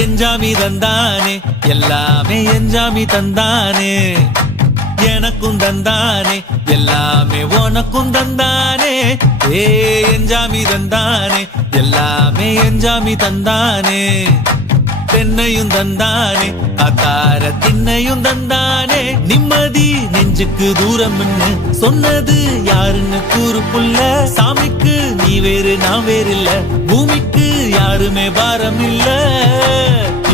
எஞ்சாமி தந்தானே எல்லாமே எஞ்சாமி தந்தானே எனக்கும் தந்தானே எல்லாமே உனக்கும் தந்தானே ஏ எஞ்சாமி தந்தானே எல்லாமே எஞ்சாமி தந்தானே தென்னையும் தந்தானே அத்தார திண்ணையும் தந்தானே நிம்மதி நெஞ்சுக்கு தூரம்னு சொன்னது யாருன்னு கூறு புள்ள சாமிக்கு நீ வேறு நான் வேறு இல்ல பூமிக்கு யாருமே பாரம் இல்ல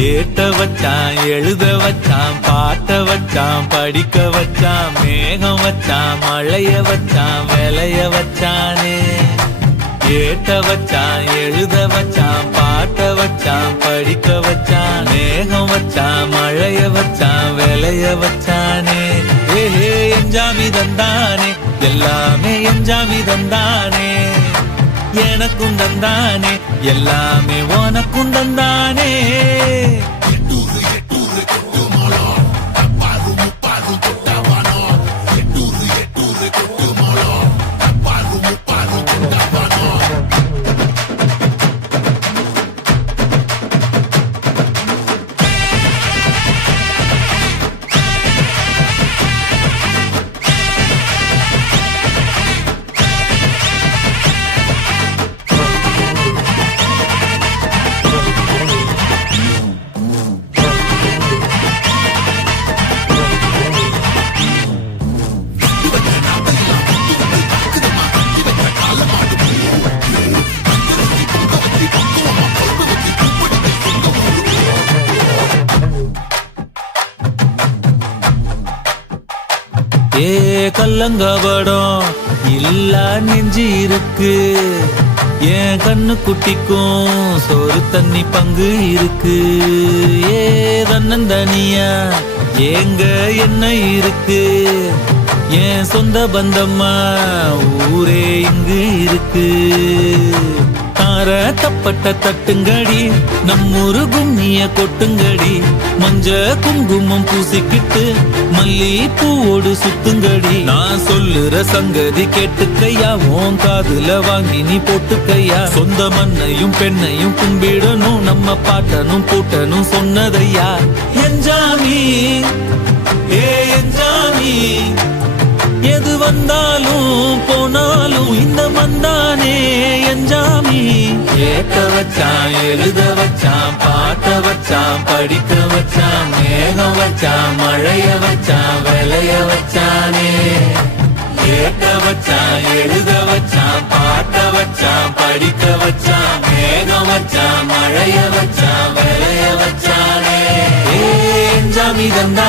ஏட்ட வச்சான் எழுத வச்சான் பாட்ட வச்சான் படிக்க வச்சான் மேகம் வச்சான் மழைய வச்சான் விளைய வச்சானே ஏட்ட வச்சான் எழுத வச்சான் பாட்ட வச்சான் படிக்க வச்சான் மேகம் வச்சான் மழைய வச்சான் விளைய வச்சானே ஏஹே எஞ்சாமி தந்தானே எல்லாமே எஞ்சாமி தந்தானே எனக்கும் தந்தானே எல்லாமே உனக்கும் தந்தானே ஏ கல்லங்கபடம் இல்ல நெஞ்சு இருக்கு என் கண்ணு குட்டிக்கும் சோறு தண்ணி பங்கு இருக்கு ஏ தன்னந்தனியா ஏங்க என்ன இருக்கு என் சொந்த பந்தம்மா ஊரே இங்கு இருக்கு தார தப்பட்ட தட்டுங்கடி நம்மூரு கும்மிய கொட்டுங்கடி மஞ்ச குங்குமம் பூசிக்கிட்டு மல்லி பூவோடு சுத்துங்கடி நான் சொல்லுற சங்கதி கேட்டுக்கையா உன் காதுல வாங்கி நீ போட்டுக்கையா சொந்த மண்ணையும் பெண்ணையும் கும்பிடணும் நம்ம பாட்டனும் பூட்டனும் சொன்னதையா எஞ்சாமி ஏ எஞ்சாமி எது வந்தாலும் போனாலும் இந்த மந்தானே எஞ்சாமி ஏட்ட வச்சான் எழுத வச்சான் பாட்ட வச்சான் படிக்க வச்சான் மேகம் வச்சான் மழைய வச்சான் விளைய வச்சானே ஏட்ட வச்சான் எழுத வச்சான் பாட்ட வச்சான் படிக்க வச்சான் மேகம் வச்சான் மழைய வச்சான் விளைய வச்சானே எஞ்சாமி தந்தா